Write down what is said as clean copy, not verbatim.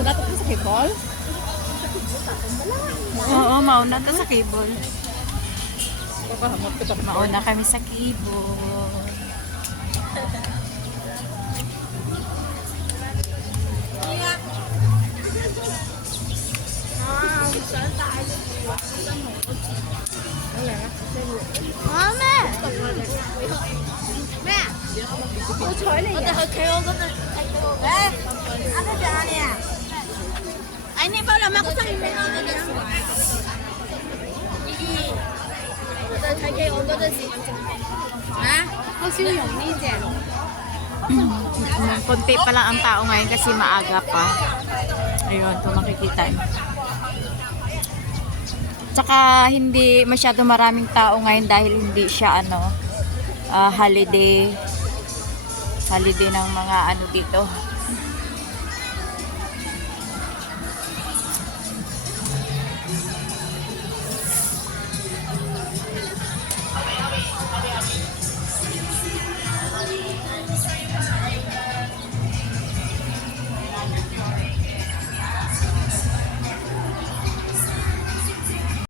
mauna to sa cable? Oo, mauna to sa cable. Papahamot ko tapos. Mauna kami sa cable. Ay, ni Paula, ako sa inyo. Ha? Konti pa lang ang tao ngayon kasi maaga pa. Ayun, kung makikita niyo. Tsaka hindi masyado maraming tao ngayon dahil hindi siya holiday ng mga ano dito.